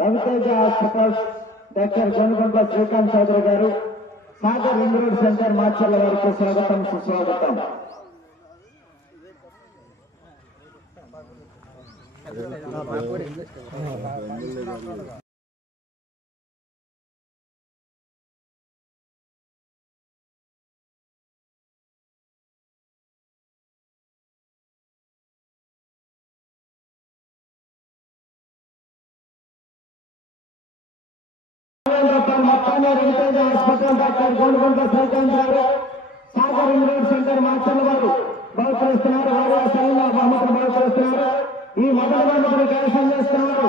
Raviteja hospitals doctor Gonugonda Srikanth Chowdary garu Sagar ring road centre Macherla వారికి స్వాగతం సుస్వాగతం. రూపాయలు మొత్తాన్ని Raviteja hospital doctor Golconda Srikanth garu Sagar ring centre Macherla వారు బహుకరిస్తున్నారు. వారి అసలు బహుమతులు బహుకరిస్తున్నారు. ఈ మొదటి బహుమతులు కైవసం చేస్తున్నారు.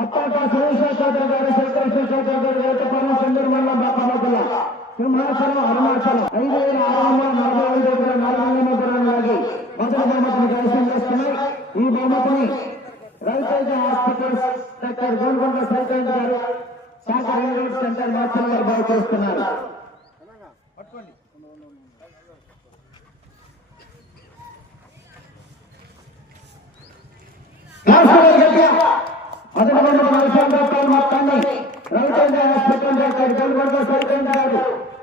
అప్పాట సురేష్ చౌదరి గారు శ్రీకృష్ణ చౌదరి గారు వేటపాలెం చంద్రమండలం బాపమతుల సింహాచలం అరుణాచలం. ఐదు వేల ఆరు వందల నలభై ఐదు నాలుగు వందల మొదటి బహుమతిని కైవసం ఈ బహుమతిని రవితేజ హాస్పిటల్స్ డాక్టర్ గోల్కొండ గారు సెంటర్ మాత్రమే బాగు చేస్తున్నారు.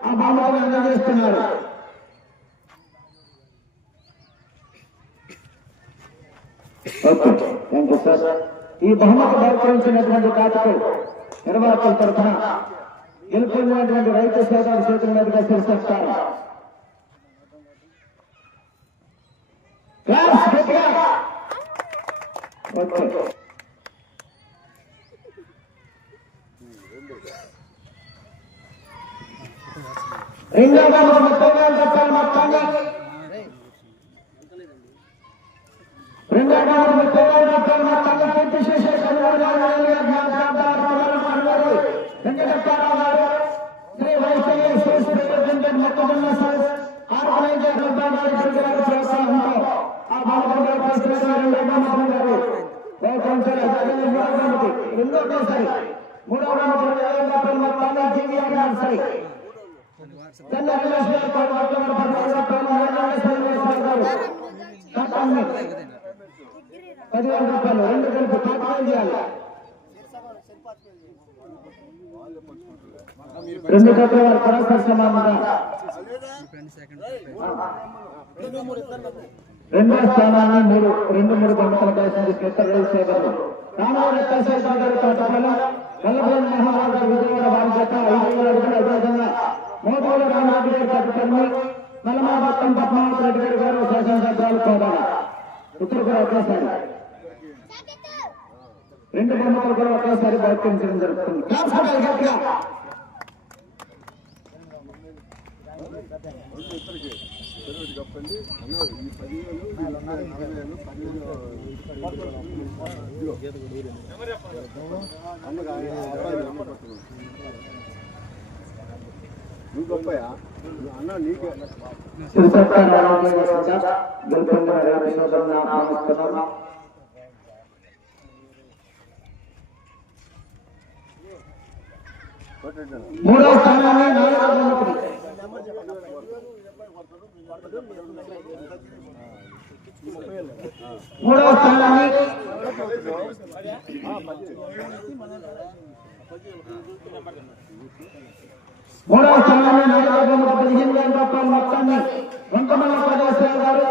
ఆ అందజేస్తున్నారు. Okay thank you sir. ఈ బహుమతి బహుకరించినటువంటి ఖాతాకు నిర్వాహకుల తరఫున గెలుపొందినటువంటి రైతు సోదరు చేతుల మీదుగా శిరసిస్తారు రెండో బహుమతి ముప్పై వేల రూపాయలు రెండో వెంకటప్పారావు గారు శ్రీ వైసీపీ సోర్స్ రిప్రజెంటెంట్ మొక్కజొన్న సోర్స్ ఆర్గనైజర్ గారి గారి ప్రోత్సాహంతో ఆ బాలగంగా పరిస్థితుల్లో రెండో బహుమతి గారు బహుకరించారు అదేవిధంగా మూడో బహుమతి రెండో ఒకసారి మూడో బహుమతి రెండు వేల రూపాయలు మొత్తాన్ని జీవీఆర్ నర్సరీ తెల్ల రిలేషన్ గారు పదకొండు పదహారు రూపాయలు మూడు శ్రీనివాసరావు గారు కట్టాన్ని పదివేల రూపాయలు రెండు కలిపి కాపాడు చేయాలి రెండు జతల వారి పరస్పర సమానంగా. రెండో స్థానాన్ని మూడు రెండు మూడు గంటల కలిసి క్షేత్ర సేవలు రామరావు రత్నశేఖర్ గారి తోటపల్లి కల్లపల్లి మోహన్ గారు విజయవాడ వారి జత ఐదు వేల అడుగులు అదేవిధంగా మోదూల రామరెడ్డి గారి తోటపల్లి నల్లమాబత్తం పద్మావతి రెడ్డి గారి గారు శాసనసభ్యులు కోదాడ ఇద్దరు కూడా ఒకేసారి. రెండు బొమ్మలు కూడా ఒకేసారి బయటపించడం జరుగుతుంది. నువ్వు గొప్పయా అన్న నీకే శివసత్తారు మూడవ శాఖ గెలుపొందిన రేపు సోదరులను స్థానాన్ని నాలుగో బహుమతి మూడో స్థానాన్ని మూడో స్థానాన్ని నాలుగో పదిహేను వేల రూపాయల మొత్తాన్ని వంకమల్ల ప్రదేశాల గారు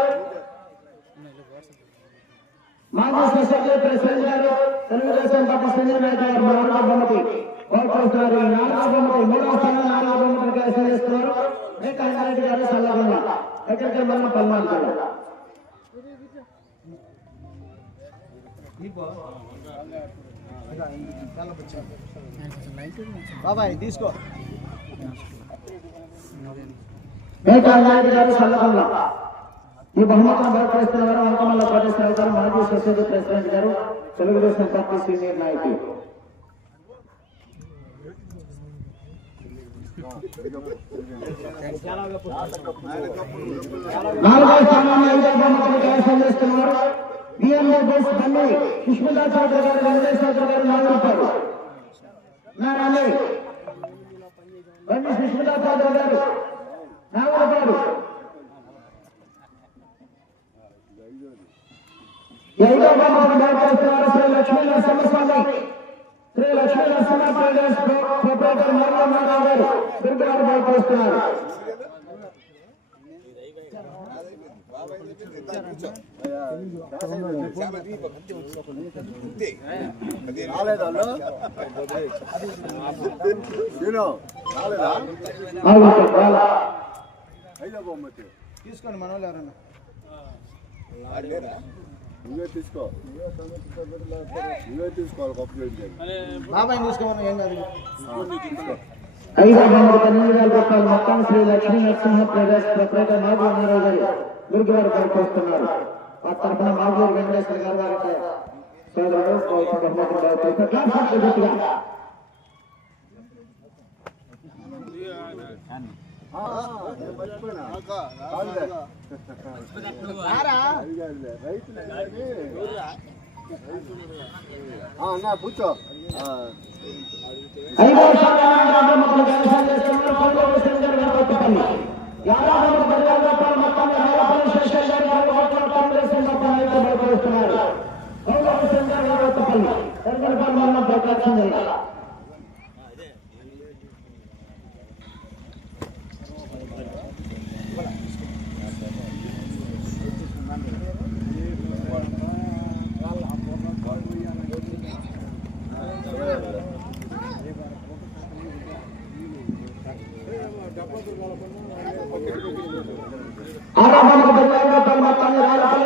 మాజీ సొసైటీ ప్రెసిడెంట్ గారు తెలుగుదేశం తప్ప సంజయ్ నాయకులు గారు మరొక బొమ్మకి కోరుకుంటున్నారు ఈ నాలుగో బహుమతి మూడో స్థానం నాలుగో బహుమతి కైవసం చేస్తున్నారు రేఖారెడ్డి గారు సల్లగొండ ఎక్కడికి మన పల్మాన్ గారు బాబాయ్ తీసుకో. రేఖారెడ్డి గారు సల్లగొండ ఈ బహుమతిని బయటపరుస్తున్న వారు వంకమల్ల కోటేశ్వరరావు గారు మాజీ సొసైటీ ప్రెసిడెంట్ గారు తెలుగుదేశం పార్టీ సీనియర్ నాయకులు. నాలుగో స్థానాన్ని ఐదో బహుమతిని కైవసం చేస్తున్నారు. బిఎంఓ బస్ బండి చౌదరి గారు చౌదరి గారు నాలుగు నారాయణ బండి చౌదరి గారు. నాలుగు శ్రీ లక్ష్మీ నరసింహస్వామి శ్రీ లక్ష్మీ నరసింహ ట్రేడర్స్ ప్రొపరేటర్ మరియు గారు. ఐదో బొమ్మతి తీసుకోండి మన వాళ్ళు ఎవరన్నా. నువ్వే తీసుకో. నువ్వే తీసుకోవాలి బాబాయ్ తీసుకోమని ఏం కాదు. ఐదో బొమ్మకు పన్నెండు వేల రూపాయలు మొత్తం శ్రీ లక్ష్మీ నరసింహ ట్రేడర్స్ ప్రత్యేక మాధవ నారాయణ గురుగారు దుర్గారు ఆ తరఫున మాధూరి వెంకటేశ్వర గారు వారికి సోదరుడు బహుమతి గట్టిగా మర్చిపోయినా కాదులే. అది కాదులే. రైతులే కానీ ఆ, అన్నా కూర్చో ఆ, ఐదో శాతం మొక్కలు వ్యవసాయం చేస్తున్నారు కొనుగోలు శంకర్ గారు కొత్తపల్లి యాభై మూడు పదివేల రూపాయల మొత్తాన్ని రాయపల్లి శేషయ్య గారు నాలుగు కోట్ల కాంగ్రెస్ మొత్తం అయితే బయటకొస్తున్నారు కొనుగోలు శంకర్ గారు కొత్తపల్లి శంకరపల్లి మండలం ప్రకాశం జిల్లా ఆరోపణకు పదివేల రూపాయల మొత్తాన్ని రాయపల్లి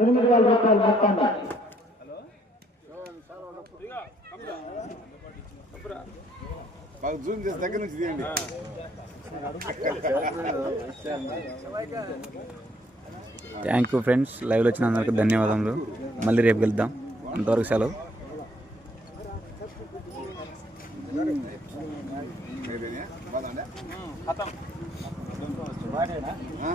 ఎనిమిది వేల రూపాయల మొత్తాన్ని బాగా జూమ్ చేసి దగ్గర నుంచి తీయండి. థ్యాంక్ యూ ఫ్రెండ్స్ లైవ్లో వచ్చినందుకు ధన్యవాదములు. మళ్ళీ రేపు వెళ్దాం అంతవరకు సెలవు. మీరేనా? బాగుందా? ఆ?